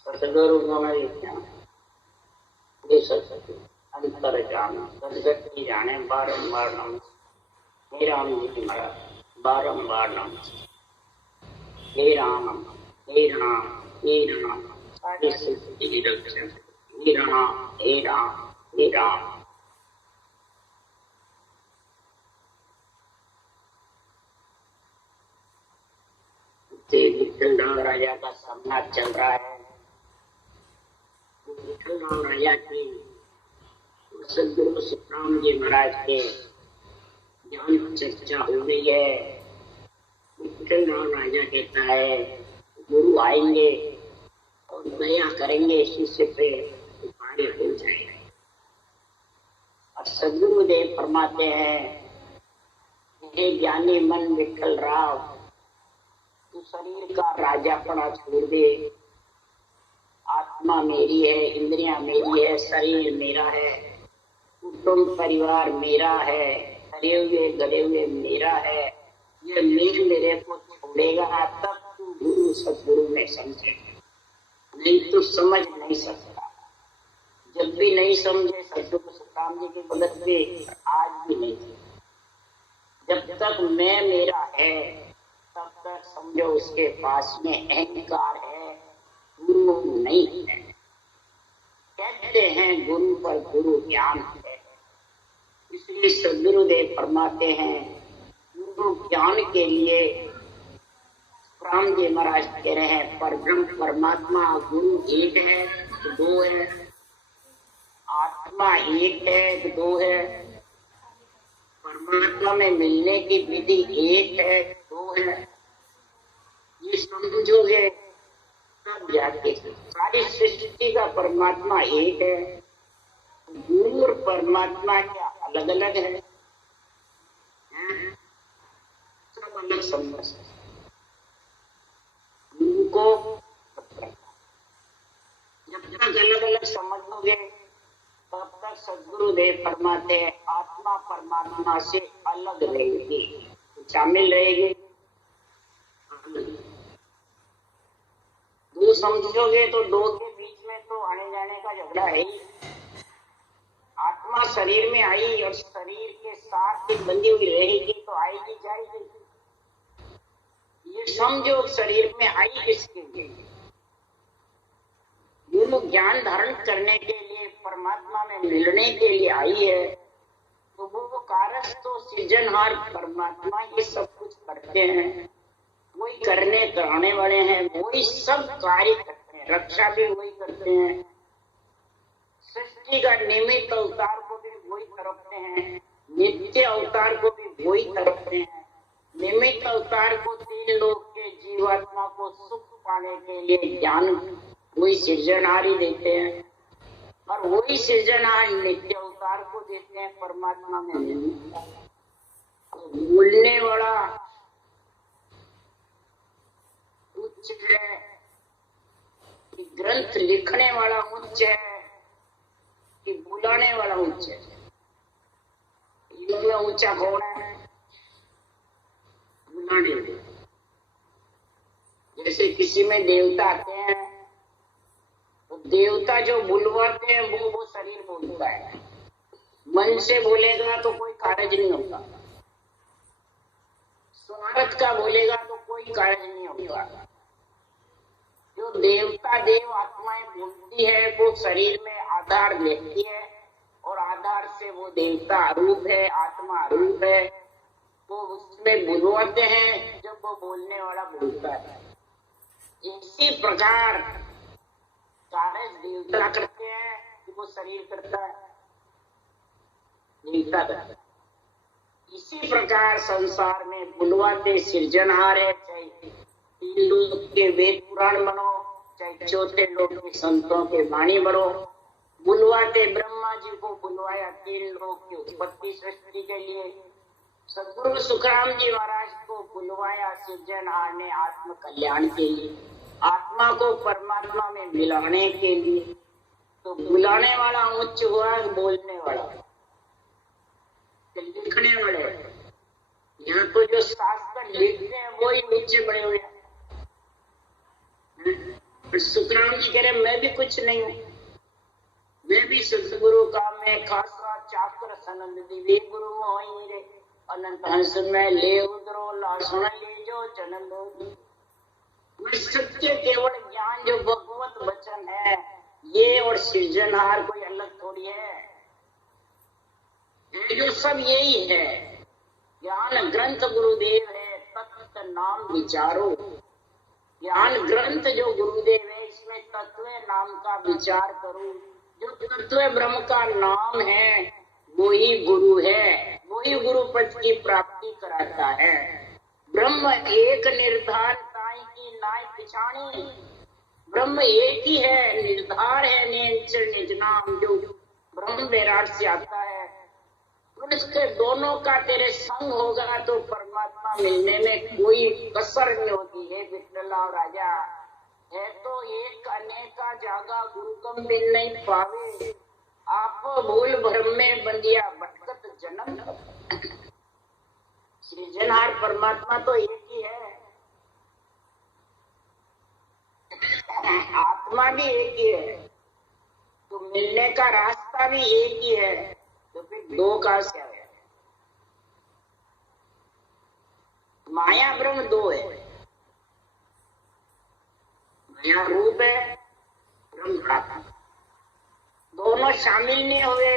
सतगुरु अंतर जाना सदगति जाने बारंबार नाम हे राम जी महाराज बारंबार नाम हे राम हे राम हे राम सारी सृष्टि की रक्षा हे राम हे राम हे राम। विठल राम राजा का संवाद चल रहा है। विठल राम राजा की सदगुरु सुखराम जी महाराज के ज्ञान चर्चा हो गई है। विठल राम राजा कहता है गुरु आएंगे और दया करेंगे शिष्य पे कार्य हो जाएगा। और सदगुरुदेव फरमाते हैं हे ज्ञानी मन विठल राव तू शरीर का राजापना छोड़ दे। आत्मा मेरी है, इंद्रियां मेरी है, शरीर मेरा है, कुटुंब परिवार मेरा है, हरे हुए गले हुए मेरा है। ये मेरे को छोड़ेगा तब तू गुरु सदगुरु में समझेगा, नहीं तो समझ नहीं सकता। जब भी नहीं समझे सदगुरु सुखराम जी के भगत भी आज भी नहीं। जब तक मैं मेरा है तब तक समझो उसके पास में अहंकार है, गुरु नहीं है। कहते हैं गुरु पर गुरु ज्ञान है, इसलिए सदगुरुदेव फरमाते हैं गुरु ज्ञान के लिए राम जी महाराज कह रहे हैं परब्रह्म परमात्मा गुरु एक है तो दो है, आत्मा एक है तो दो है, परमात्मा में मिलने की विधि एक है दो है। ये समझोगे तब जाके सारी सृष्टि का परमात्मा एक है। गुरु और परमात्मा क्या अलग अलग है? सब अलग समझ। गुरु को जब तक अलग अलग समझोगे तब तक सदगुरुदेव फरमाते हैं आत्मा परमात्मा से अलग रहेगी, शामिल रहेगी। दो समझोगे तो दो के बीच में तो आने जाने का झगड़ा है ही। आत्मा शरीर में आई और शरीर के साथ बंधी हुई रहेगी तो आएगी जाएगी। ये समझो शरीर में आई किसके लिए? गुरु ज्ञान धारण करने के लिए परमात्मा में मिलने के लिए आई है। तो वो कारक तो सृजनहार परमात्मा ही सब कुछ करते हैं, वही करने कराने वाले हैं, वही सब कार्य करते हैं, रक्षा भी वही करते हैं। सृष्टि का निमित्त अवतार को भी वही तरफते हैं, नित्य अवतार को भी वही तरफते हैं। निमित्त अवतार को तीन लोक के जीवात्मा को सुख पाने के लिए ज्ञान वही सृजनहारी देते हैं, और वही सृजनहार नित्य अवतार को देते हैं परमात्मा में। बोलने वाला उच्च है कि ग्रंथ लिखने वाला उच्च है कि बुलाने वाला उच्च है? इनमें ऊंचा कौन है? बुलाने वाला। जैसे किसी में देवता आते हैं तो देवता जो बुलवाते हैं वो शरीर बोलता है। मन से बोलेगा तो कोई कारज नहीं होगा, स्वार्थ का बोलेगा तो कोई कारज नहीं होगा। जो देवता देव आत्माएं बोलती है वो शरीर में आधार लेती है और आधार से वो देवता अरूप है, आत्मा अरूप है, वो उसमें बुलवाते हैं जब वो बोलने वाला बोलता है। इसी प्रकार कार्य देवता करते हैं कि वो शरीर करता है, देवता करता है। इसी प्रकार संसार में बुलवाते सृजनहार है, चाहे तीन लोक के वेद पुराण बनो, चाहे चौथे लोक के संतों के वाणी बनो। बुलवाते ब्रह्मा जी को बुलवाया तीन लोक की उत्पत्ति सृष्टि के लिए, सदगुरु सुखराम जी महाराज को बुलवाया सृजनहार ने आत्म कल्याण के लिए, आत्मा को परमात्मा में मिलाने के लिए। तो बुलाने वाला उच्च हुआ, बोलने वाला लिखने वाले। यहाँ तो जो शास्त्र लिखते हैं वो ही नीचे बड़े हुए हैं। सुखराम जी कह रहे मैं भी कुछ नहीं हूँ, मैं भी सतगुरु का मैं खासा चाकर सनंद दिव्य गुरु होई रे, अनंत हंस में ले उधरो लासुन ले जो चनंद। मैं सत्य केवल ज्ञान जो भगवत वचन है, ये और सृजनहार कोई अलग थोड़ी है, ये जो सब यही है। ज्ञान ग्रंथ गुरुदेव है, तत्व नाम विचारो। ज्ञान ग्रंथ जो गुरुदेव है, इसमें तत्व नाम का विचार करो। जो तत्व ब्रह्म का नाम है वही गुरु है, वही गुरु पद की प्राप्ति कराता है। ब्रह्म एक निर्धार ताई की नाय पिछाणी। ब्रह्म एक ही है, निर्धार है निश्चय निज नाम, जो ब्रह्म विराट से आता है। उसके दोनों का तेरे संग होगा तो परमात्मा मिलने में कोई कसर नहीं होती है। विठला और राजा है तो एक अनेका जागा गुरु कम मिल नहीं पावे, आप भूल भ्रम में बंदिया भटकत जन्म। सृजनहार परमात्मा तो एक ही है, आत्मा भी एक ही है, तो मिलने का रास्ता भी एक ही है, तो फिर दो का से है। माया ब्रह्म दो है, माया रूप है, ब्रह्म आत्मा। दोनों शामिल नहीं हुए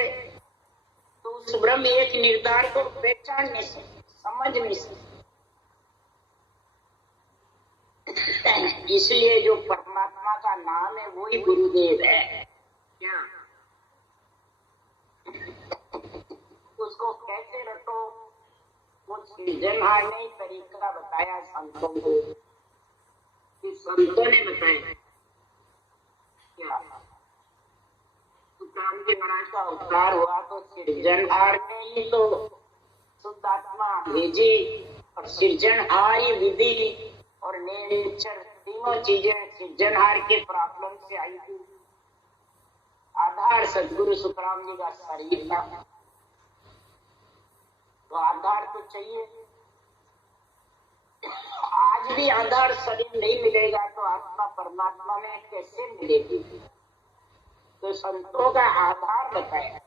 तो उस ब्रह्म एक निर्धार को पहचान नहीं सकते, समझ नहीं सकते। इसलिए जो परमात्मा का नाम है वही गुरुदेव है। क्या उसको कैसे रटो, वो सृजनहार ने तरीका बताया संतों को, संतों ने बताया। क्या सुखराम जी महाराज का अवतार हुआ तो सृजनहार ने ही तो शुद्ध आत्मा भेजी, और सृजनहार ही विधि और नेचर तीनों चीजें सृजनहार के प्रॉब्लम से आई थी। आधार सदगुरु सुखराम जी का शरीर था, तो आधार तो चाहिए। आज भी आधार शरीर नहीं मिलेगा तो आत्मा परमात्मा में कैसे मिलेगी। तो संतों का आधार बताया,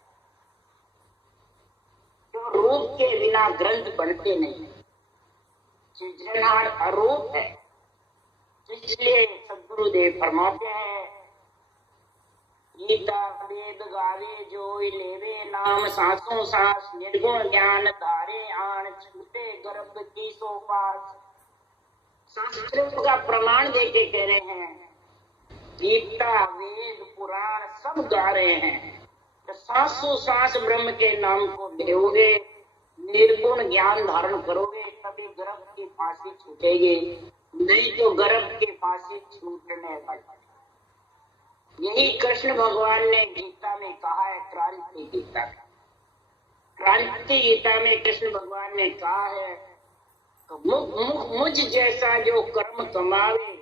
जो रूप के बिना ग्रंथ बनते नहीं, सृजनहार अरूप है। इसलिए सदगुरुदेव फरमाते हैं, गीता वेद गावे जो लेवे नाम, सांसों सांस निर्गुण ज्ञान धारे आण, छूटे गर्भ की सोपास। शास्त्रों का प्रमाण देके कह रहे हैं, गीता वेद पुराण सब गा रहे हैं। तो सांसों सांस ब्रह्म के नाम को लेओगे, निर्गुण ज्ञान धारण करोगे, तभी गर्भ की फांसी छूटेगी, नहीं तो गर्भ की फांसी छूटने वाली। यही कृष्ण भगवान ने गीता में कहा है, क्रांति गीता में। क्रांति गीता में कृष्ण भगवान ने कहा है, तो मुझ जैसा जो कर्म कमावे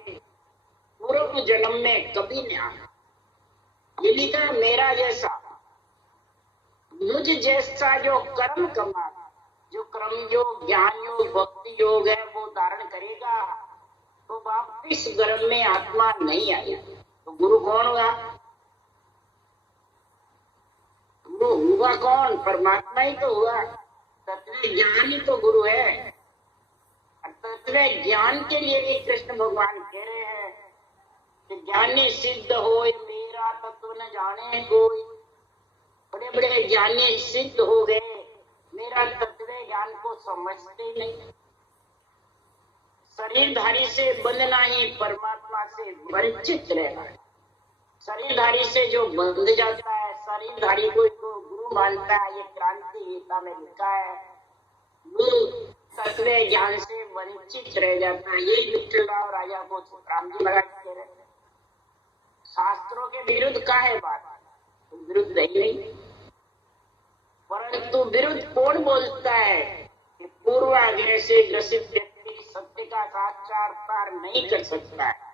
पूर्व जन्म में कभी नहीं आया। ये लिखा मेरा जैसा, मुझ जैसा जो कर्म कमावे, जो कर्म योग ज्ञान योग भक्ति योग है वो धारण करेगा तो वापिस गर्भ में आत्मा नहीं आएगी। तो गुरु कौन हुआ? गुरु हुआ कौन? परमात्मा ही तो हुआ। तत्व ज्ञान ही तो गुरु है। तत्व ज्ञान के लिए भी कृष्ण भगवान कह रहे हैं कि ज्ञानी सिद्ध हो मेरा तत्व न जाने कोई। बड़े बड़े ज्ञानी सिद्ध हो गए, मेरा तत्व ज्ञान को समझते नहीं। शरीरधारी से बंधना ही परमात्मा से वंचित रहना है। शरीरधारी से जो बंध जाता है, शरीरधारी को गुरु मानता है, ये क्रांति गीता में लिखा है, गुरु तत्व ज्ञान से वंचित रह जाता है। ये विठलराव राजा को राम जी महाराज कह रहे हैं। शास्त्रों के विरुद्ध का है बात? विरुद्ध ही नहीं, परंतु विरुद्ध कौन बोलता है कि पूर्वाग्रह से ग्रसित व्यक्ति सत्य का साक्षात्कार नहीं कर सकता है।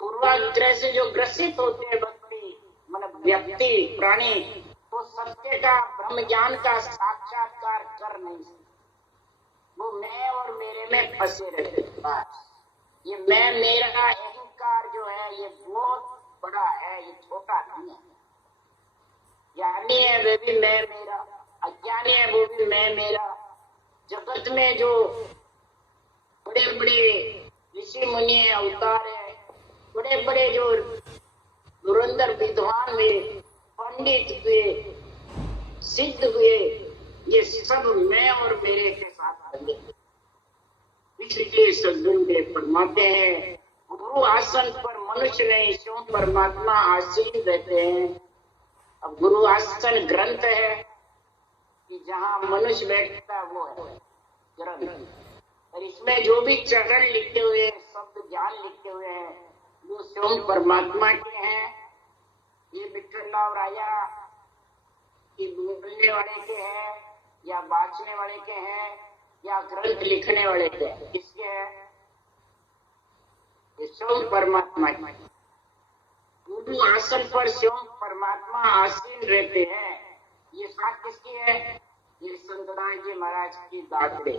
पूर्वाग्रह से जो ग्रसित होते हैं व्यक्ति मतलब व्यक्ति प्राणी तो सत्य का ब्रह्म ज्ञान का साक्षात्कार कर नहीं सकते। वो मैं और मेरे में फंसे रहते। ये मैं मेरा अहंकार जो है ये बहुत बड़ा है, ये छोटा नहीं है। ज्ञानी है वे भी मैं मेरा, अज्ञानी है वो भी मैं मेरा। जगत में जो बड़े बड़े ऋषि मुनि है, अवतार है, बड़े बड़े जो धुरंधर विद्वान हुए, पंडित हुए, सिद्ध हुए, ये सब मैं और मेरे के साथ बंधे। इसलिए सद्गुरुदेव फरमाते हैं गुरु आसन पर मनुष्य नहीं स्वयं परमात्मा आसीन रहते हैं। अब गुरु आसन ग्रंथ है कि जहाँ मनुष्य बैठता है वो है ग्रंथ, और इसमें जो भी चरण लिखे हुए हैं, शब्द ज्ञान लिखे हुए हैं, वो स्वयं परमात्मा के हैं। ये विठ्ठलराव राया की बोलने वाले के हैं या बांचने वाले के हैं या ग्रंथ लिखने वाले के हैं, किसके हैं? ये स्वयं परमात्मा के। गुरु आसन पर स्वयं परमात्मा आसीन रहते हैं। ये बात किसकी है? ये संतदान जी महाराज की दातरे।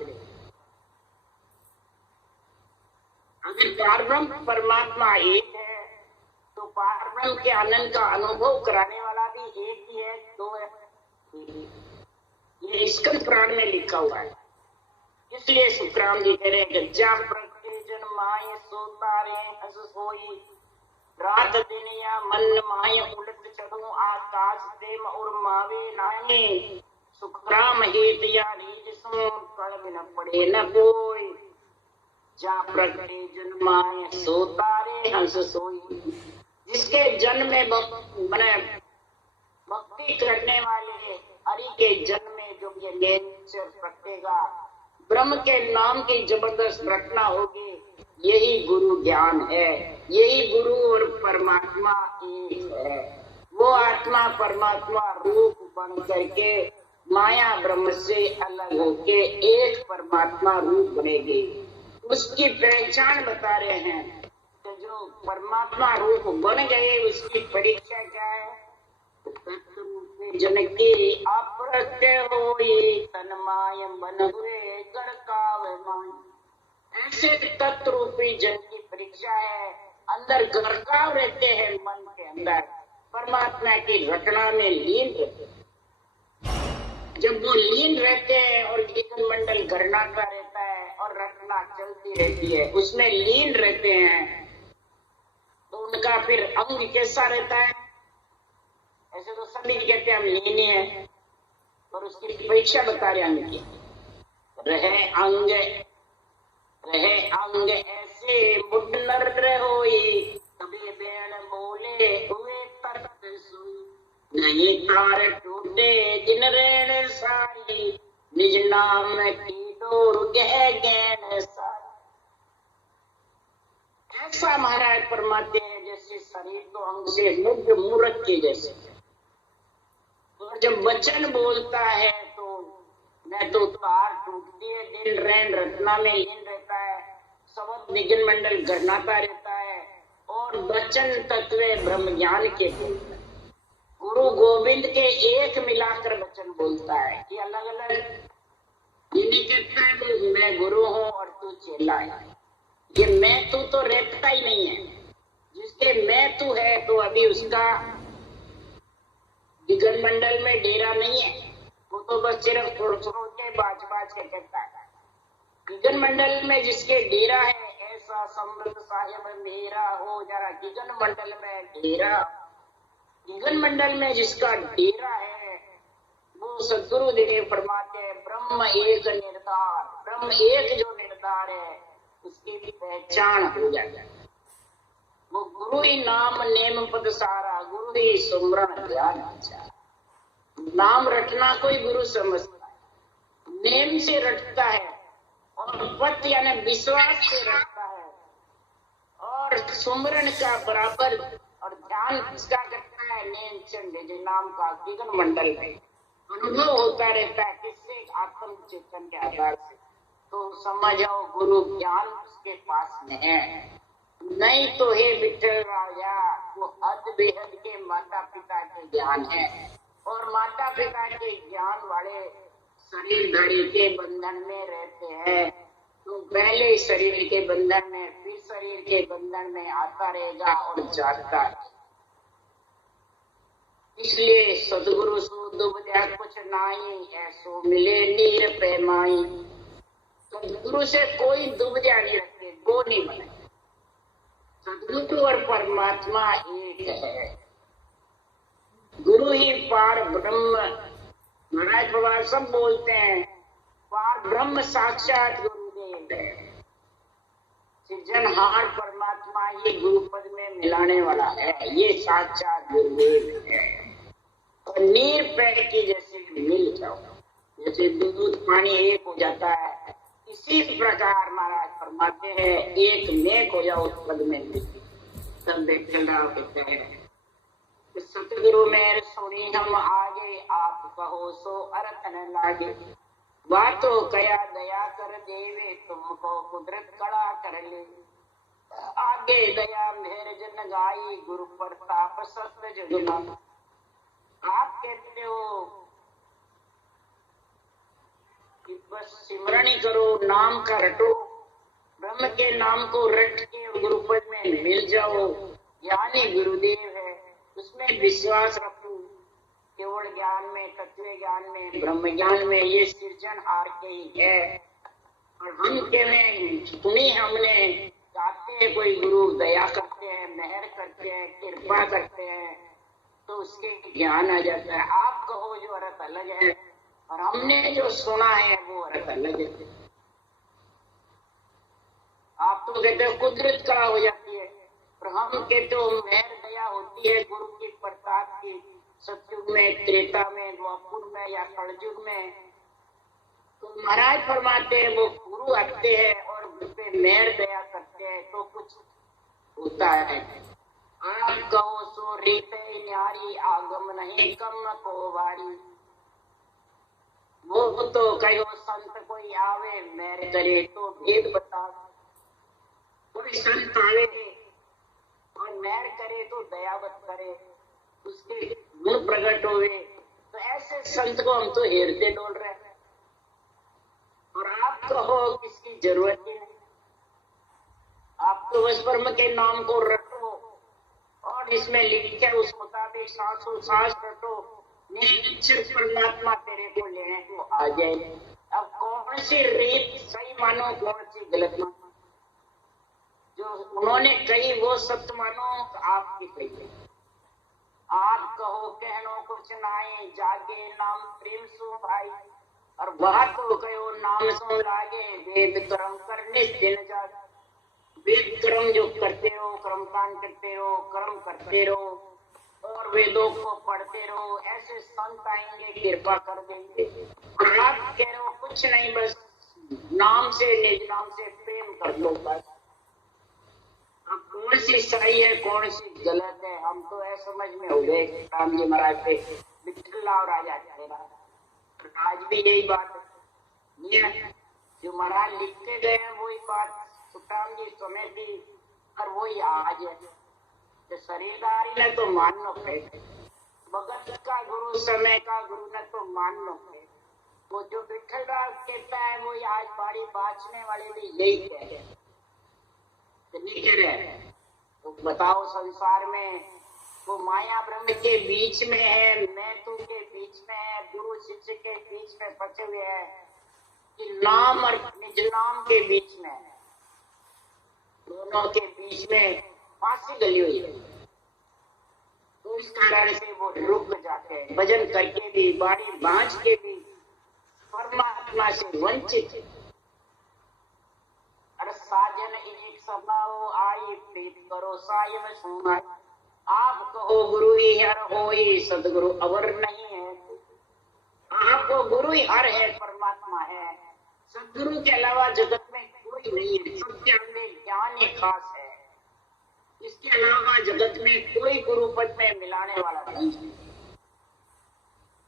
अगर पारब्रह्म परमात्मा एक है तो पारब्रह्म के आनंद का अनुभव कराने वाला भी एक ही है, दो है? ये स्कंद पुराण में लिखा हुआ है। इसलिए सुखराम जी कह रहे हैं गज्जा प्रत्येजन माय सोतारे हस सोई, रात दिन या मन माय उलट चढ़ू आकाश देम और मावे नाये, सुखराम हेत या रीज सो कल न पड़े न कोई, जा प्रगटे जन्माए सोतारे हंस सोई। जिसके जन्म में भक्ति करने वाले हरि के जन्म में जो ये नेचर प्रगटेगा, ब्रह्म के नाम की जबरदस्त रचना होगी, यही गुरु ज्ञान है। यही गुरु और परमात्मा एक है। वो आत्मा परमात्मा रूप बन करके माया ब्रह्म से अलग होके एक परमात्मा रूप बनेगी। उसकी पहचान बता रहे हैं कि जो परमात्मा रूप बन गए उसकी परीक्षा क्या है? जन की अप्रत्यय होई तन माय बन हुए गड़कावे मान। ऐसे तत्व रूपी जन की परीक्षा है। अंदर गड़काव रहते हैं, मन के अंदर परमात्मा की रचना में लीन रहते हैं। जब वो लीन रहते हैं और गीतन मंडल गणनाता रहता है और रचना चलती रहती है, उसमें लीन रहते हैं, तो उनका फिर अंग कैसा रहता है? ऐसे तो सभी कहते हैं हम लीन है, और उसकी परीक्षा बता रहे अंग की। रहे अंग ऐसे मुड नर होई, कभी बेण बोले हुए तत्व सुई, नहीं तार टूटे जिन रेण सारी, निज नाम की डोर गह गैन सारी। ऐसा महाराज फरमाते हैं जैसे शरीर तो अंग से मुग्ध मूर्ख के जैसे, और जब वचन बोलता है तो न तो तार टूटती है, दिल रैन रत्ना में लीन रहता है, सबक निगन मंडल गणनाता रहता है, और वचन तत्व ब्रह्म ज्ञान के बोलता है। गुरु गोविंद के एक मिलाकर वचन बोलता है कि अलग अलग ये नहीं कहता है मैं गुरु हूँ और तू चेला है। ये मैं तू तो रहता ही नहीं है। जिसके मैं तू है तो अभी उसका दिगन मंडल में डेरा नहीं है, वो तो बस सिर्फ छोड़ के बाज के कहता है। दिगन मंडल में जिसके डेरा है, ऐसा समृद्ध साहिब मेरा हो जरा दिगन मंडल में डेरा। दिगन मंडल में जिसका डेरा है वो सद्गुरु देव फरमाते हैं ब्रह्म एक निर्धार। ब्रह्म एक जो निर्धार है उसकी भी पहचान हो जाती है। वो गुरु ही नाम नेम पद सारा, गुरु ही सुमरण ध्यान विचार। नाम रटना कोई गुरु समझता है, नेम से रटता है, और पद यानी विश्वास से रटता है, और सुमरण का बराबर और ध्यान किसका करता है? नेम चंद जो नाम का दिगन मंडल में अनुभव होता रहता है। किससे? आत्म चेतन के आधार से। तो समझ आओ गुरु ज्ञान उसके पास में है। नहीं तो हे विठल राजा, वो हद बेहद के माता पिता के ज्ञान है, और माता पिता के ज्ञान वाले शरीरधारी के बंधन में रहते हैं। तो पहले शरीर के बंधन में, फिर शरीर के बंधन में आता रहेगा और जागता है। इसलिए सदगुरु सो दुबद्या कुछ नाई, ऐसो मिले नीर पैमाई। सदगुरु से कोई दुबद्या नहीं रखे, वो नहीं बने। सदगुरु और परमात्मा एक है। गुरु ही पार ब्रह्म, महाराज बाबा सब बोलते हैं, पार ब्रह्म साक्षात गुरुदेव है। सृजनहार परमात्मा ही गुरुपद में मिलाने वाला है, ये साक्षात गुरुदेव है। और नीर पैर की जैसे मिल जाओ, जैसे दूध पानी एक हो जाता है, इसी प्रकार महाराज फरमाते हैं एक नेक हो जाओ उस पद में। तब देखते कहते हैं सतगुरु मेरे सुनी हम आगे, आप कहो सो अर्थ न लागे। बातो कया दया कर देवे, तुमको कुदरत कड़ा कर ले। आगे दया मेहर जन गाई, गुरु प्रताप सत्य जगना। आप कहते हो कि बस सिमरण ही करो, नाम का रटो, ब्रह्म के नाम को रट के गुरुपद में मिल जाओ, यानी गुरुदेव है, उसमें विश्वास रखो। केवल ज्ञान में, तत्व ज्ञान में, ब्रह्म ज्ञान में, ये सृजनहार के ही है। और हम के सुनी हमने, चाहते हैं कोई गुरु दया करते हैं, मेहर करते हैं, कृपा करते हैं, तो उसके ज्ञान आ जाता है। आप कहो जो अर्थ अलग है, और हमने जो सुना है वो अर्थ अलग है। आप तो कहते हो कुदरत कड़ा हो जाती है, और हम कहते हो मेहर दया होती है गुरु की प्रताप की। सतयुग में, त्रेता में, द्वापर में या कलयुग में, तो महाराज फरमाते हैं वो गुरु आते हैं और उस पे मेहर दया करते हैं तो कुछ होता है। आप कहो सो रीत न्यारी, आगम नहीं कम को वारी। वो तो कहो संत कोई आवे, मेहर करे तो भेद बता। कोई संत आवे और मेहर करे तो दयावत करे, उसके गुण प्रकट हुए, तो ऐसे संत को हम तो हेरते डोल रहे हैं। और आप कहो किसकी जरूरत ही नहीं, आप तो बस ब्रह्म के नाम को रटो, और इसमें लिखे उस मुताबिक सांसों सांस रटो, निश्चित परमात्मा तेरे को लेने को आ जाए। अब कौन सी रीत सही मानो, कौन सी गलत मानो? जो उन्होंने कही वो सत्य मानो, आपकी सही है। आप कहो कहनो कुछ नाई, जागे नाम प्रेम सो भाई। और बात तो कहो नाम सो लागे, वेद कर्म करने दिन जागे। वेद कर्म जो करते रहो, कर्म कांड करते रहो, कर्म करते रहो, और वेदों को पढ़ते रहो, ऐसे संत आएंगे कृपा कर देंगे। और आप कह रहे हो कुछ नहीं, बस नाम से, निज नाम से प्रेम कर लो बस। अब कौन सी सही है, कौन सी गलत है, हम तो ऐसे समझ में हो गए। राम जी महाराज पे बिठला और राजा चलेगा, आज भी यही बात है। जो महाराज लिख के गए हैं वही बात सुखराम जी समय थी, और वही आज है। तो शरीरदारी ने तो मान लो है, भगत का गुरु, समय का गुरु ने तो मान लो है। वो जो विठल राज कहता है वही आज बाड़ी बाँचने वाले भी यही कह रहे हैं, नहीं कह रहे। तो बताओ संसार में वो माया ब्रह्म के बीच में है, मैं तू के बीच में है, गुरु शिष्य के बीच में फंसे हुए हैं, कि नाम और निज नाम के बीच में है, दोनों के बीच में फांसी गली हुई है। तो इस कारण से वो रुक जाते हैं, भजन करके भी, बाड़ी बाँच के भी परमात्मा से वंचित है। अरे साजन एक सभाओ आई, प्रीत करो सायम सुनाई। आप कहो गुरु ही हर होई, सदगुरु अवर नहीं है। आपको गुरु ही हर है, परमात्मा है, सदगुरु के अलावा जगत में कोई नहीं है। सत्य में ज्ञान ही खास है, इसके अलावा जगत में कोई गुरु पद में मिलाने वाला नहीं है।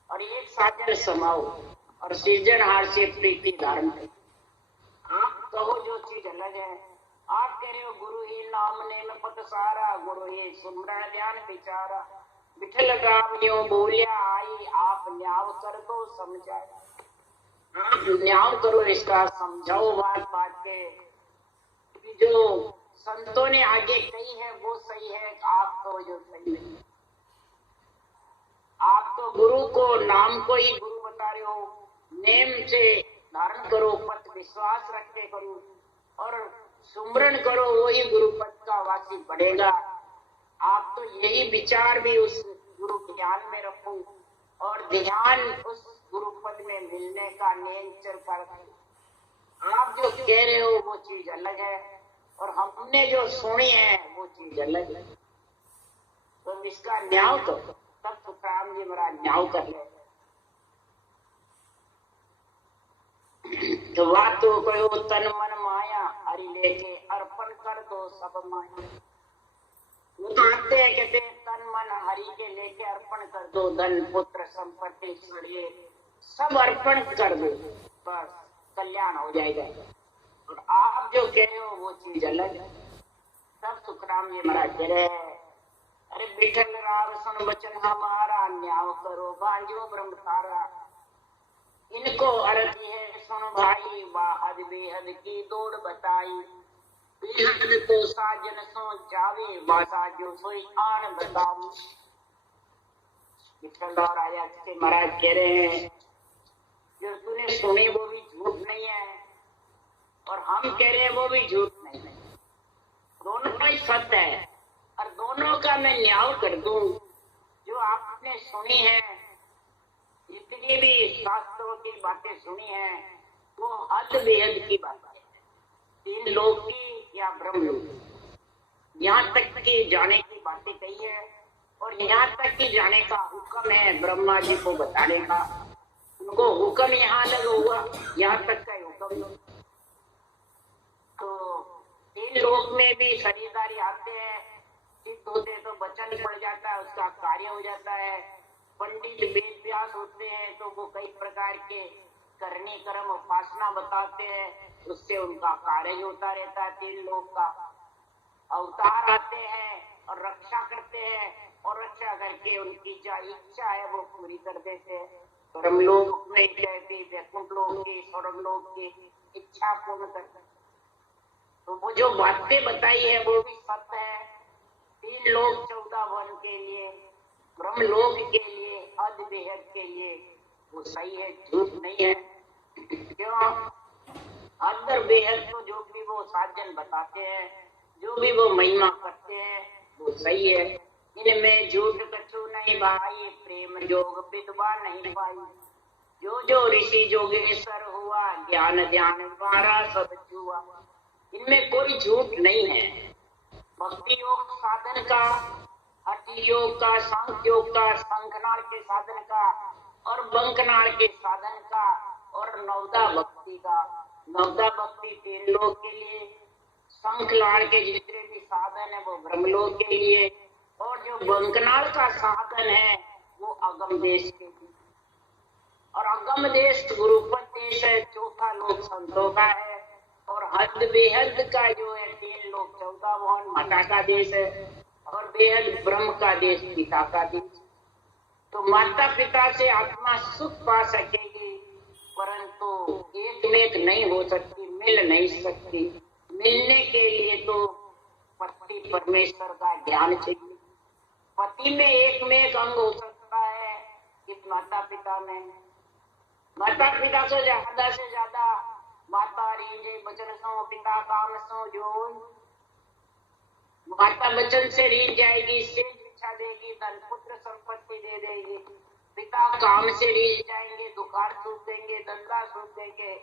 और एक साजन समाओ और सृजनहार से प्रीति धारण करो। आप कहो जो चीज अलग है, आप कह रहे हो गुरु ही नाम नेम पत सारा, गुरु ये सिमरन ध्यान विचारा। विठल राम यो बोलिया आई, आप न्याव कर दो समझाया। आप न्याव करो, इसका समझाओ बात बात के। जो संतों ने आगे कही है वो सही है, आप तो जो सही नहीं। आप तो गुरु को नाम को ही गुरु बता रहे हो, नेम से धारण करो, पद विश्वास रख के करो और सुमरन करो, वही गुरु पद का वासी बढ़ेगा। आप तो यही विचार भी उस गुरु ज्ञान में रखो और ध्यान उस गुरु पद में मिलने का नेचर कर। आप जो कह रहे हो वो चीज अलग है और हमने जो सुनी है वो चीज अलग है। तो इसका न्याय करो, तब तुकाराम जी मेरा न्याय कर ले। तो बात तो कहो तन मन माया, हरि लेके अर्पण कर दो सब माया। वो तो आते हैं कहते हैं तन मन हरि के लेके अर्पण कर दो, धन पुत्र संपत्ति छड़िए सब अर्पण कर दो, बस कल्याण हो जाएगा। और आप जो कह रहे हो वो चीज अलग है। तब तुकाराम जी महाराज कह रहे हैं, अरे विठल राम सुन बचन हमारा, न्याय करो बांझो ब्रह्म तारा। इनको अर्थ है सुन भाई, बाहद बेहद की दौड़ बताई। बेहद तो साजन सो जावे, बासा जो सोई आन बताऊ। विठल और आया से महाराज कह रहे हैं, जो तूने सुनी वो भी झूठ नहीं है और हम कह रहे हैं वो भी झूठ नहीं है, दोनों ही सत्य है। और दोनों का मैं न्याय कर दूं। जो आपने सुनी है, जितनी भी शास्त्रों की बातें सुनी है, वो हद बेहद की बातें हैं, तीन लोक की या ब्रह्म लोक, यहाँ तक की जाने की बातें कही है। और यहाँ तक की जाने का हुक्म है ब्रह्मा जी को बताने का। उनको हुक्म यहाँ लगा हुआ, यहाँ तक का हुक्म। तो तीन लोक में भी खरीदारी आते हैं, सिद्ध होते तो वचन पड़ जाता है, उसका कार्य हो जाता है। पंडित वेद व्यास होते हैं तो वो कई प्रकार के करनी कर्म उपासना बताते हैं, उससे उनका कार्य होता रहता है। तीन लोक का अवतार आते हैं और रक्षा करते हैं और रक्षा करके उनकी जो इच्छा है वो पूरी कर देते हैं। ब्रह्म लोक में कहते वैकुंठ लोक की, स्वर्ग लोक की इच्छा पूर्ण करते हैं। तो वो जो बातें बताई है वो भी सत्य है। तीन लोक 14 वन के लिए, ब्रह्म लोक के लिए, अद बेहद के लिए वो सही है, झूठ नहीं है। क्यों? अदर बेहद को जो भी वो साजन बताते हैं, जो भी वो महिमा करते हैं वो सही है। इनमें झूठ कछु नहीं भाई, प्रेम जोग विद्वान नहीं पाई। जो जो ऋषि जोगेश्वर हुआ, ज्ञान ध्यान द्वारा सब छुआ। इनमें कोई झूठ नहीं है। भक्ति योग साधन का, हठ योग का, सांख्य योग का, शंखनाल के साधन का और बंकनाल के साधन का और नवदा भक्ति का। नवदा भक्ति तीन लोक के लिए, शंखनाल के जितने भी साधन है वो ब्रह्मलोक के लिए और जो बंकनाल का साधन है वो अगम देश के लिए। और अगम देश गुरुपद देश है, चौथा लोक संतों का है। और हद बेहद का जो है तीन लोक 14 भवन माता का देश है और बेहद ब्रह्म का देश पिता का देश। तो माता पिता से आत्मा सुख पा सकेगी, परंतु एक में नहीं हो सकती, मिल नहीं सकती। मिलने के लिए तो पति परमेश्वर का ज्ञान चाहिए। पति में एक अंग हो सकता है इस माता पिता में। माता पिता से ज्यादा माता रीझे बचन सो, पिता काम सो जो। माता बचन से रीझ जाएगी, सेज बिछा देगी, धन पुत्र संपत्ति दे देगी। पिता काम से रीझ जाएंगे, दुकान सूख देंगे, धंधा सूख देंगे,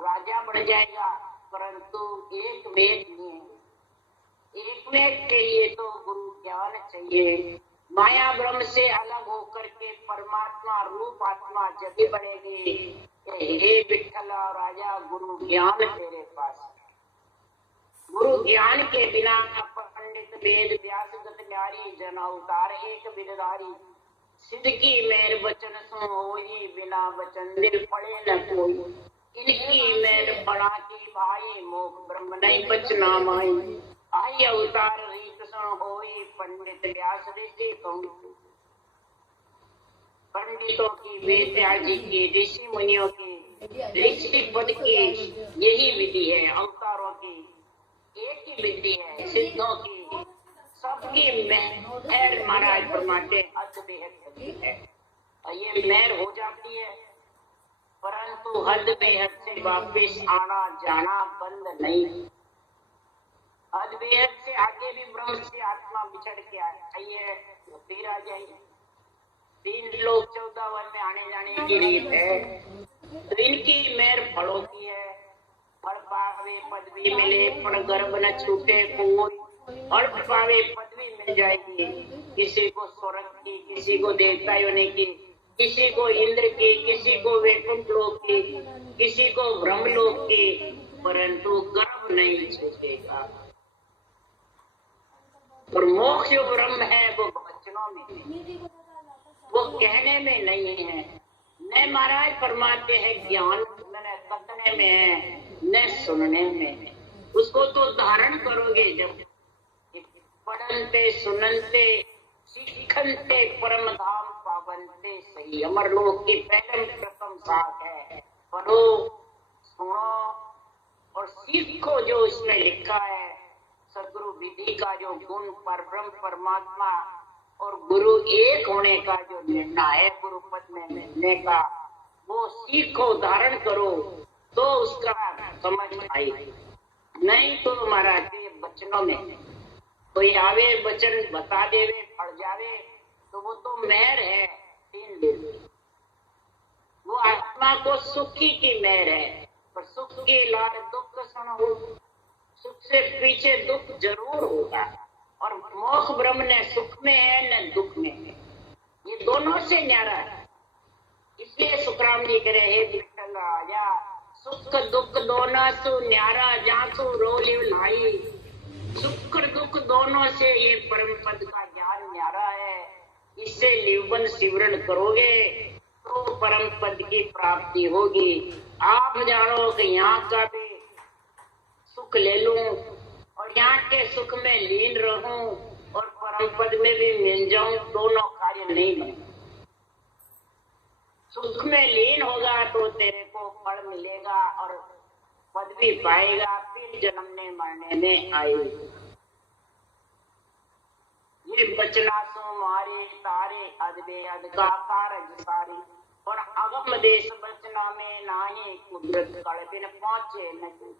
राजा बन जाएगा। परंतु एक वेद नहीं है। एक वेद के लिए तो गुरु ज्ञान चाहिए। माया ब्रह्म से अलग होकर के परमात्मा रूप आत्मा जब भी बढ़ेगी। हे विठ्ठल राजा, गुरु ज्ञान तेरे पास है। गुरु ज्ञान के बिना पंडित वेद व्यास गत न्यारी, जन अवतार एक विदधारी। सिद्ध की मेर वचन सो होई, बिना वचन दिल पड़े न कोई। इनकी मेर बड़ा की भाई, मोख ब्रह्म नहीं बचना माई। आई अवतार रीत सण होई पंडित व्यास ऋषि कहूँ। पंडितों की, वेद जी की, ऋषि मुनियों की, ऋषि पद की यही विधि है। अवतारों की एक ही विधि है। सिद्धों की सबकी मेहर महाराज फरमाते हद बेहद होती है। और ये मेहर हो जाती है, परंतु हद बेहद से वापिस आना जाना बंद नहीं। हद बेहद से आगे भी ब्रह्म से आत्मा बिछड़ के आइए तो फिर आ जाइए। 3 लोग 14 वन में आने जाने की रीत है। तो इनकी मेहर फलों की है। फल पावे पदवी मिले पर गर्भ न छूटे कोई। फल पावे पदवी मिल जाएगी, किसी को स्वर्ग की, किसी को देवता योनि की, किसी को इंद्र की, किसी को वैकुंठ लोक की, किसी को ब्रह्मलोक की, परंतु गर्भ नहीं छूटेगा। और मोक्ष जो ब्रह्म है वो वचनों में, वो कहने में नहीं है। न महाराज फरमाते हैं ज्ञान मैंने कथने में है, न सुनने में है। उसको तो धारण करोगे जब। पढ़नते सुननते सीखनते परम धाम पावनते सही। अमर लोक की पहले प्रथम साख है। पढ़ो, सुनो और सीखो जो उसमें लिखा है। सदगुरु विधि का जो गुण परब्रह्म परमात्मा और गुरु एक होने का जो निर्णय है, गुरु पद में मिलने का, वो सीखो, धारण करो तो उसका समझ आई। नहीं तो महाराज के वचनों में कोई आवे वचन बता देवे पड़ जावे तो वो तो मेहर है 3 दिन की। वो आत्मा को सुखी की मेहर है। पर सुख की लार दुख सण हो। सुख से पीछे दुख जरूर होगा। और मोक्ष ब्रह्म ने सुख में है न दुख में है। ये दोनों से न्यारा है। इसलिए सुखराम जी करे हे विठल राजा, सुख दुख दोनों सु न्यारा जासु रो लिव लाई। सुख दुख दोनों से ये परम पद का ज्ञान न्यारा है। इससे लिवबंद सिमरन करोगे तो परम पद की प्राप्ति होगी। आप जानो कि यहाँ का भी सुख ले लूं और यहाँ के सुख में लीन रहूं और परम पद में भी मिल जाऊं, दोनों कार्य नहीं बने। सुख में लीन होगा तो तेरे को फल मिलेगा और पद भी पाएगा, फिर जन्मने मरने में आएगी। ये बचना सो मारे तारे अदबे अद का कारज सारी। और अगम देश बचना में नाही कुदरत कड़ बिन पहुंचे नहीं।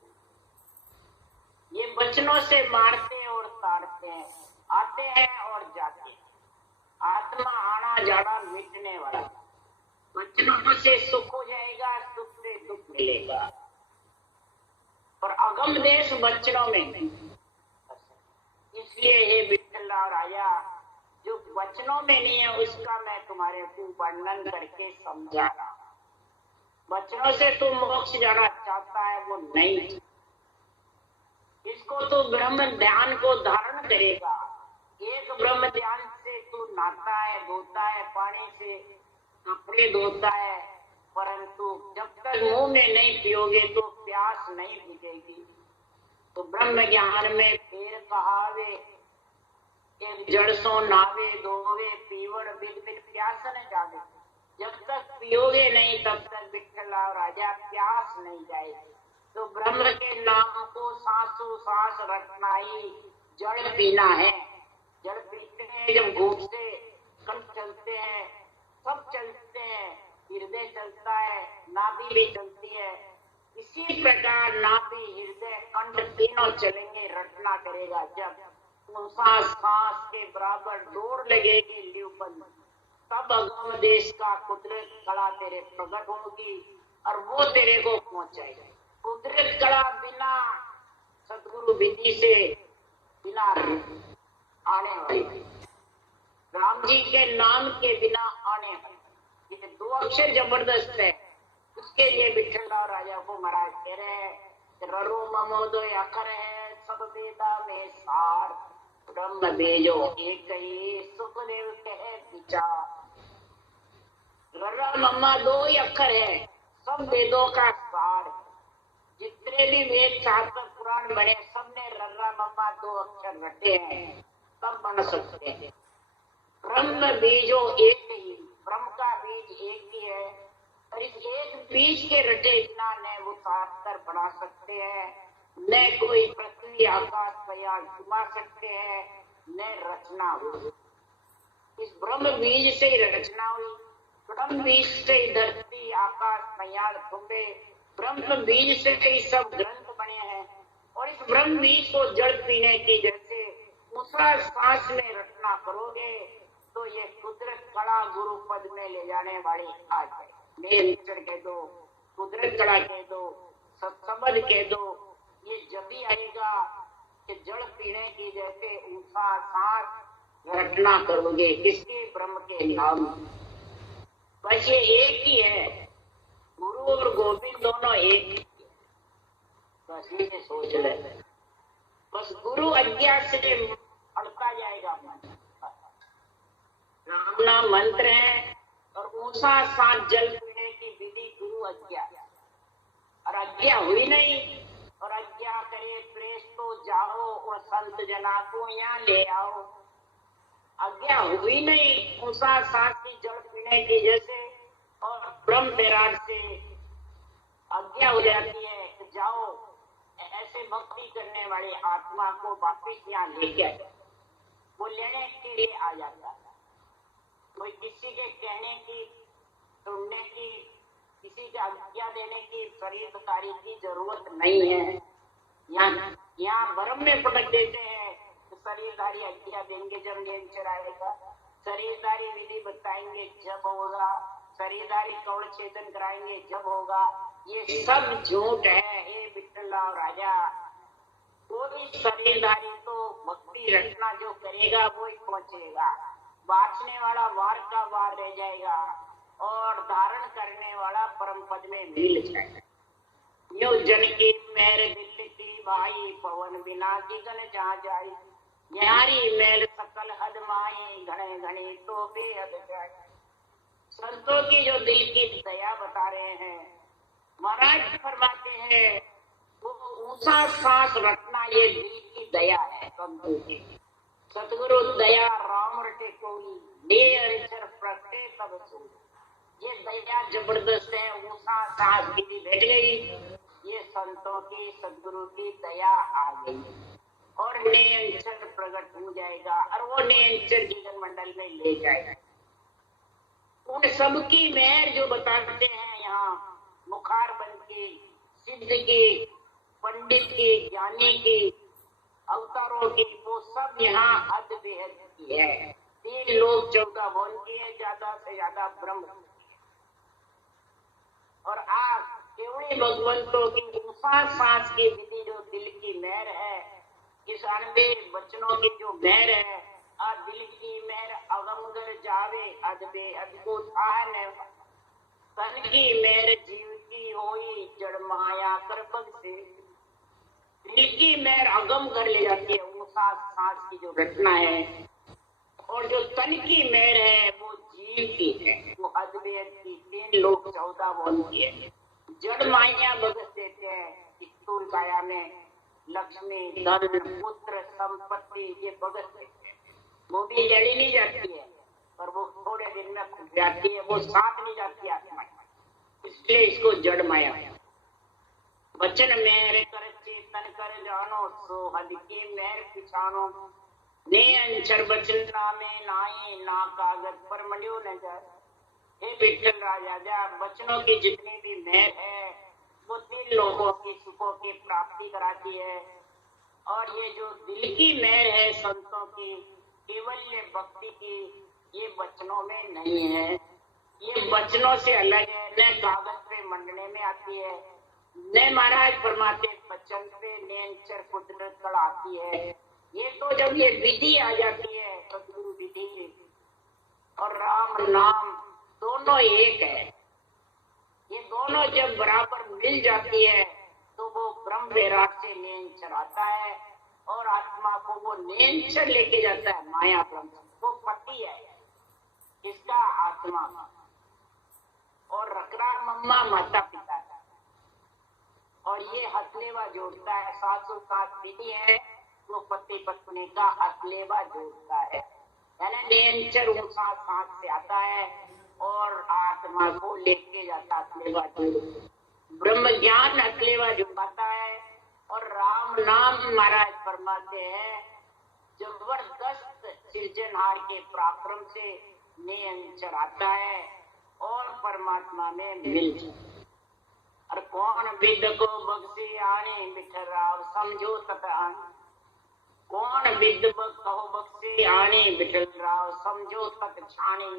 ये बचनों से मारते और ताड़ते हैं, आते हैं और जाते हैं। आत्मा आना जाना मिटने वाला। बचनों से सुख हो जाएगा, सुख से दुख मिलेगा। और अगम देश बचनों में नहीं। इसलिए हे विठल राजा, जो वचनों में नहीं है उसका मैं तुम्हारे को वर्णन करके समझा रहा। वचनों से तू मोक्ष जाना चाहता है वो नहीं। इसको तो ब्रह्म ध्यान को धारण करेगा। एक ब्रह्म ध्यान से तू नहाता है, धोता है, पानी से कपड़े धोता है, परंतु जब तक मुंह में नहीं पियोगे तो प्यास नहीं बुझेगी। तो ब्रह्म ज्ञान में फिर कहावे एक जड़ सो नावे धोवे पीवड़ बिन बिन प्यास न जावे। जब तक पियोगे नहीं तब तक विठल राजा प्यास नहीं जाएगी। तो ब्रह्म के नाम को सांसों सांस रखना ही जल पीना है। जल पीते हैं जब भूख से, कंठ चलते हैं, सब चलते हैं, हृदय चलता है, नाभि भी चलती है। इसी प्रकार नाभि हृदय कंठ तीनों चलेंगे, रटना करेगा। जब सांस सांस के बराबर दौड़ लगेगी लिवबंद, तब अगम देश का कुदरत कला तेरे प्रकट होगी और वो तेरे को पहुंचाएगी। कुदरत कला बिना सदगुरु विधि से बिना आने वाली, राम जी के नाम के बिना आने वाली। ये 2 अक्षर जबरदस्त है। उसके लिए विठल राजा को महाराज कह रहे हैं ररो ममोदय अखर है सब वेदा में सार। ब्रह्म बेजो एक ही सुखदेव कहे विचार। ररा मम्मा 2 ही अक्षर है, सब वेदों का सार। जितने भी वेद शास्त्र पुराण बने सबने रर्रा रखा मम्मा 2 अक्षर रटे हैं तब बन सकते हैं। ब्रह्म बीजो एक ही, ब्रह्म का बीज एक ही है और इस एक बीज के रटे इतना न वो साथ कर बना सकते हैं, न कोई पृथ्वी आकाश पयाल घुमा सकते हैं, न रचना हुई। इस ब्रह्म बीज से ही रचना हुई, ब्रह्म बीज से ही धरती आकाश पयाल घूमे, ब्रह्म बीज से ही सब ग्रंथ बने हैं। और इस ब्रह्म बीज को जल पीने की जैसे दूसरा सांस में रचना करोगे तो ये कुदरत कला गुरु पद में ले जाने वाली आज है। नेचर कह दो, कुदरत कला कह दो, सत्संबंध कह दो, ये जब भी आएगा कि जल पीने की जैसे ऊंचा सांस रचना करोगे किसके ब्रह्म के नाम। बस ये एक ही है, गुरु और गोविंद दोनों एक ही है। बस ये सोच ले, बस गुरु अज्ञा से अड़ता जाएगा मन। राम नाम मंत्र है और ऊंचा सांस जल पीने की विधि गुरु अज्ञा, और अज्ञा हुई नहीं। और अज्ञा करे प्रेस तो जाओ और संत जना को यहाँ ले आओ। अज्ञा हुई नहीं, ऊंचा सांस की जल पीने की जैसे और ब्रह्म विराट से अज्ञा हो जाती है तो जाओ ऐसे भक्ति करने वाली आत्मा को वापिस यहाँ लेके आए। वो लेने के लिए आ जाता है। कोई किसी के कहने की, सुनने की, किसी के आज्ञा देने की, खरीददारी की जरूरत नहीं है। यहाँ ब्रह्म में पटक देते हैं तो शरीरधारी आज्ञा देंगे जब नियंत्रण आएगा, शरीरधारी विधि बताएंगे जब होगा, शरीरधारी कवल छेदन कराएंगे जब होगा। ये सब झूठ है। हे विठ्ठलराव राजा, कोई शरीरधारी तो भक्ति रचना जो करेगा वो ही पहुंचेगा, बाँचने वाला वार का वार रह जाएगा और धारण करने वाला परम पद में मिल जाएगा। यो जन की मेरे दिल की भाई, पवन बिना की गल जहाँ जाई, न्यारी मेल सकल हद माई, घने घने तो बेहद जाए। संतों की जो दिल की दया बता रहे हैं, महाराज फरमाते हैं वो ऊंचा सांस रखना ये दिल की दया है संतों की। सतगुरु दया राम रटे कोई, दे अरिचर प्रगटे तब सो। ये दया जबरदस्त है, ऊंचा सांस की बैठ गई, ये संतों की सदगुरु की दया आ गई और नियंचर प्रकट हो जाएगा और वो नियंचर जीवन मंडल में ले जाएगा। उन सबकी मेहर जो बताते हैं यहाँ, मुखार बन की, सिद्ध की, पंडित की, ज्ञानी की, अवतारों की, वो सब यहाँ हद बेहद की है। 3 लोग 14 भवन की है, ज्यादा से ज्यादा ब्रह्म की है। और आप केवल भगवंतों की ऊंचा सांस की विधि जो दिल की मेहर है, इस 98 वचनों की जो मेहर है, और दिल की मेहर अगमगर जावे अदबे अदको थाने, तन की मेहर जीव की होई जड़ माया कर बग से। दिल की मेहर अगम कर ले जाती है, ऊंचा सांस की जो रचना है, और जो तन की मेहर है वो जीव की है, वो अद्वैत की। 3 लोग 14 भवन की है। जड़ माया भगत देते हैं, स्थूल काया में लक्ष्मी, धन, पुत्र, संपत्ति ये भगत देते हैं। वो भी जड़ी नहीं जाती है पर वो थोड़े दिन में खुल जाती है, वो साथ नहीं जाती आत्मा, इसलिए इसको जड़ माया। वचन मेरे कर चेतन कर जानो, सो हद की मेहर पिछानो, ने अंचर वचन नामे नाई, ना कागज पर मलियो न जाए। हे विठ्ठल राजा, वचनों की जितनी भी मेहर है वो 3 लोगों की सुखों की प्राप्ति कराती है। और ये जो दिल की मेहर है संतों की, केवल ये भक्ति की, ये वचनों में नहीं है। ये वचनों से अलग है, न कागज पे मंडने में आती है, न महाराज फरमाते वचन पे नियंचर कुदरत कल आती है। ये तो जब ये विधि आ जाती है, सतगुरु विधि और राम नाम दोनों एक है, ये दोनों जब बराबर मिल जाती है तो वो ब्रह्म विराट से नियंचर आता है और आत्मा को वो नियंचर लेके जाता है माया ब्रह्म। वो पति है इसका आत्मा, और रकरा मम्मा माता पिता है। और ये हथलेवा जोड़ता है, 707 विधि है वो पति पत्नी का अकलेवा जोड़ता है, यानी निरंतर वो सांस से आता है और आत्मा को लेके जाता अकलेवा जोड़। ब्रह्म ज्ञान अकलेवा जुड़ाता है और राम नाम महाराज फरमाते हैं जबरदस्त सृजनहार के पराक्रम से निरंतर आता है और परमात्मा में मिल जाता। और कौन विद को बख्शी आने बिठर राव समझो तत आन, कौन विद कहो बख्शी आने बिठल राव समझो तत छाने।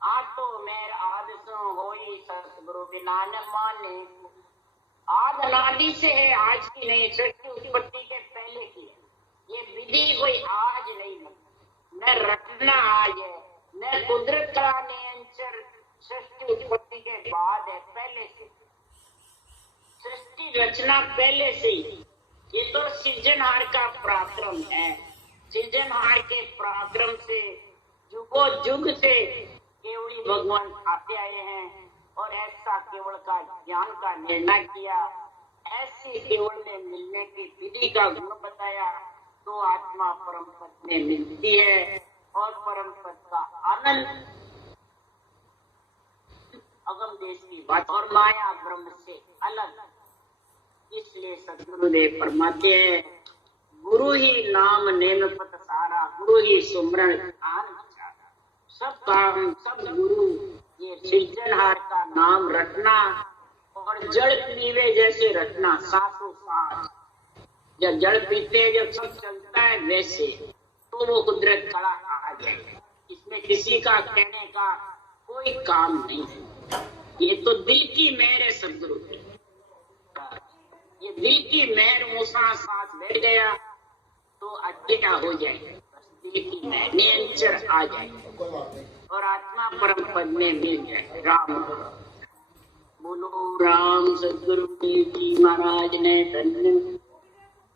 आतो मेर आदसो होई सतगुरु बिना न माने। आद अनादि से है, आज की नहीं, सृष्टि उत्पत्ति के पहले की है। ये विधि कोई आज नहीं, न रचना आज है, न कुदरत का नियंत्रण सृष्टि उत्पत्ति के बाद है, पहले से सृष्टि रचना पहले से ही। ये तो सृजनहार का पराक्रम है। सृजनहार के पराक्रम से जुगो जुग से केवली भगवान आते आए हैं और ऐसा केवल का ज्ञान का निर्णय किया, ऐसी केवल में मिलने की विधि का गुण बताया, तो आत्मा परम पद में मिलती है और परम पद का आनंद अगम देश की बात और माया ब्रह्म से अलग। इसलिए सद्गुरुदेव फरमाते हैं गुरु ही नाम नेम पत सारा, गुरु ही सुमरण आन सब काम सब गुरु। ये सृजनहार का नाम रटना और जल पीवे जैसे रटना, सांसों सांस जब जल पीते जब सब चलता है वैसे, तो वो कुदरत कला आ जाए। इसमें किसी का कहने का कोई काम नहीं है, ये तो दिल की मेहर है सदगुरु की। ये दिल की मेहर वो सांस बैठ गया तो अकेला हो जाएगा, दिल की मेहर नियंत्रण आ जाए और आत्मा परम पद में मिल जाए। राम बोलो राम सदगुरु जी महाराज ने धन्य,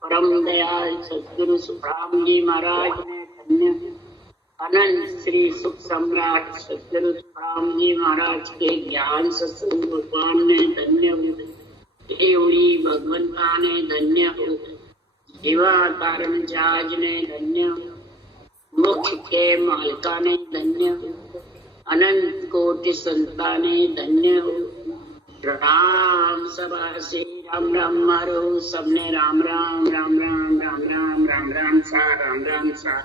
परम दयाल सदगुरु सुखराम जी महाराज ने धन्य, अनंत श्री सुख सम्राट सदगुरु सुखराम जी महाराज के ज्ञान सत्संग भगवान ने धन्य हो, केवड़ी भगवंता ने धन्य हो, जीवा कारण जाज ने धन्य हो, मोक्ष के मालिका ने धन्य हो, अनंत कोटि संताने धन्य हो। राम सभा से राम राम मारो सबने, राम राम राम राम राम राम राम राम सा, राम राम सा।